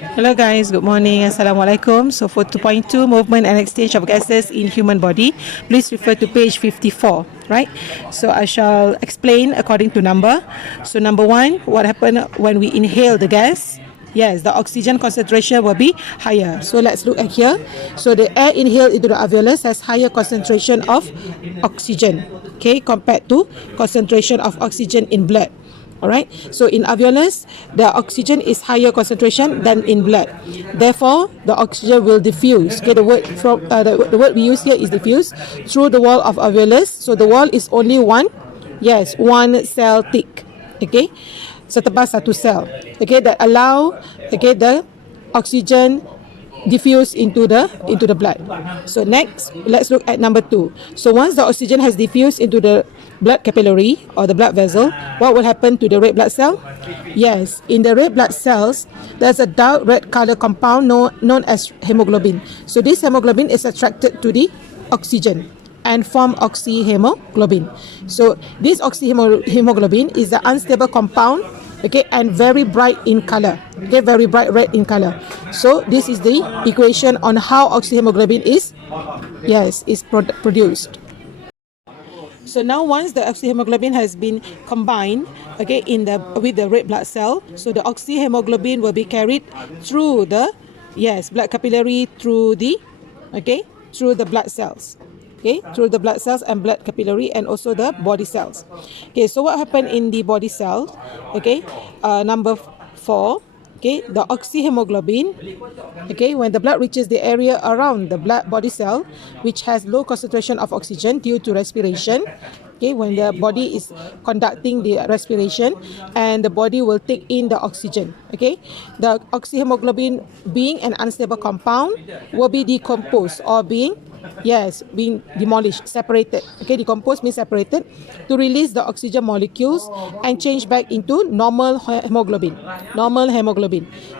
Hello guys, good morning. Assalamualaikum. So for 2.2, movement and exchange of gases in human body, please refer to page 54, right? So I shall explain according to number. So number 1, what happened when we inhale the gas? Yes, the oxygen concentration will be higher. So let's look at here. So the air inhaled into the alveolus has higher concentration of oxygen, okay, compared to concentration of oxygen in blood. Alright, so in alveolus, the oxygen is higher concentration than in blood. Therefore, the oxygen will diffuse. Okay, the word we use here is diffuse through the wall of alveolus. So the wall is only one cell thick. Okay, setebal satu sel. Okay, that allow the oxygen diffuse into the blood. So next, let's look at number 2. So once the oxygen has diffused into the blood capillary or the blood vessel, what will happen to the red blood cell? Yes, in the red blood cells, there's a dark red color compound known as hemoglobin. So this hemoglobin is attracted to the oxygen and form oxyhemoglobin. So this oxyhemoglobin is the unstable compound, okay, and very bright in color, okay, very bright red in color. So this is the equation on how oxyhemoglobin is produced. So now once the oxyhemoglobin has been combined, okay, with the red blood cell, so the oxyhemoglobin will be carried through the blood capillary through the blood cells. Okay, through the blood cells and blood capillary and also the body cells. Okay, so what happened in the body cell? Okay, number 4. Okay, the oxyhemoglobin. Okay, when the blood reaches the area around the body cell, which has low concentration of oxygen due to respiration. Okay, when the body is conducting the respiration and the body will take in the oxygen. Okay, the oxyhemoglobin, being an unstable compound, will be decomposed or being demolished, separated. Okay, decomposed means separated to release the oxygen molecules and change back into normal hemoglobin.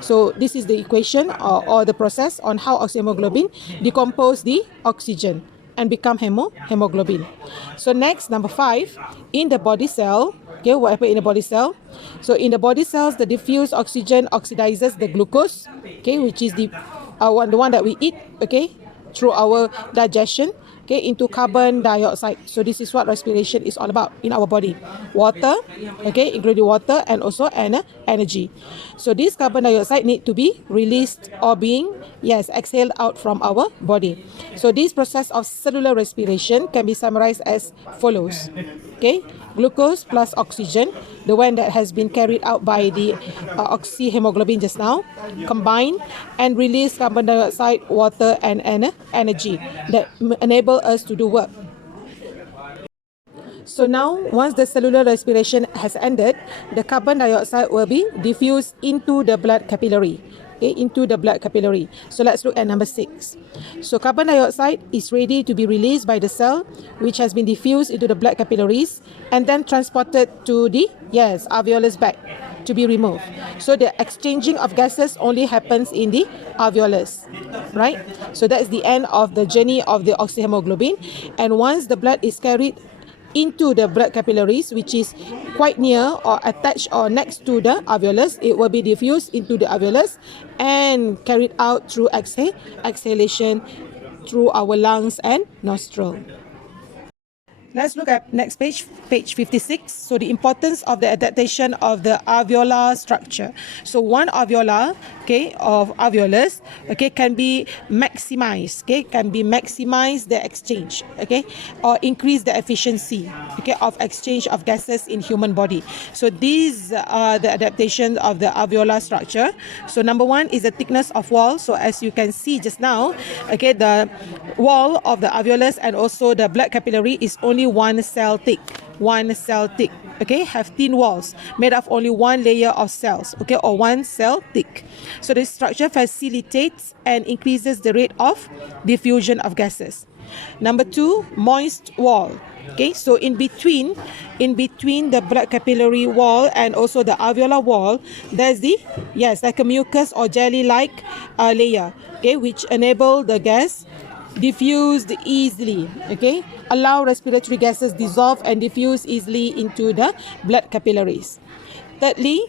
So this is the equation or the process on how oxyhemoglobin decompose the oxygen and become hemoglobin. So next, number 5, in the body cell. Okay, what happened in the body cell? So in the body cells, the diffused oxygen oxidizes the glucose, okay, which is the one that we eat, okay, through our digestion, okay, into carbon dioxide. So this is what respiration is all about in our body. Water, okay, including water and also energy. So this carbon dioxide need to be released or being exhaled out from our body. So this process of cellular respiration can be summarized as follows. Okay, glucose plus oxygen, the one that has been carried out by the oxyhemoglobin just now, combine and release carbon dioxide, water and energy that enable us to do work. So now, once the cellular respiration has ended, the carbon dioxide will be diffused into the blood capillary. Okay, into the blood capillary. So let's look at number 6. So carbon dioxide is ready to be released by the cell, which has been diffused into the blood capillaries and then transported to the alveolus bag to be removed. So the exchanging of gases only happens in the alveolus, right? So that's the end of the journey of the oxyhemoglobin. And once the blood is carried into the blood capillaries, which is quite near or attached or next to the alveolus, it will be diffused into the alveolus and carried out through exhalation through our lungs and nostril. Let's look at next page 56. So the importance of the adaptation of the alveolar structure. So one alveolar, okay, of alveolus, okay, can be maximized, okay, the exchange, okay, or increase the efficiency, okay, of exchange of gases in human body. So these are the adaptations of the alveolar structure. So number 1 is the thickness of wall. So as you can see just now, okay, the wall of the alveolus and also the blood capillary is only one cell thick, okay, have thin walls made of only one layer of cells, okay, or one cell thick. So this structure facilitates and increases the rate of diffusion of gases. Number 2, moist wall. Okay, so in between the blood capillary wall and also the alveolar wall, there's the like a mucus or jelly-like layer, okay, which enable the gas diffused easily, okay, allow respiratory gases dissolve and diffuse easily into the blood capillaries. Thirdly,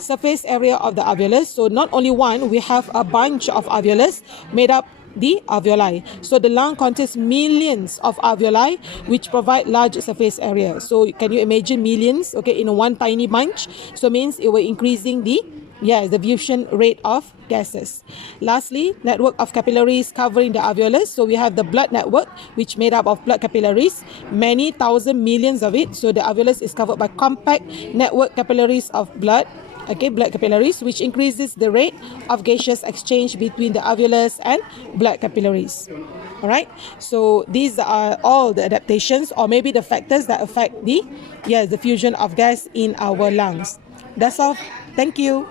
surface area of the alveolus. So not only one, we have a bunch of alveolus made up the alveoli. So the lung contains millions of alveoli which provide large surface area. So can you imagine millions, okay, in one tiny bunch? So means it will increasing the diffusion rate of gases. Lastly, network of capillaries covering the alveolus. So we have the blood network, which made up of blood capillaries, many thousand millions of it. So the alveolus is covered by compact network capillaries of blood, okay, blood capillaries, which increases the rate of gaseous exchange between the alveolus and blood capillaries. All right, so these are all the adaptations, or maybe the factors that affect the fusion of gas in our lungs. That's all. Thank you.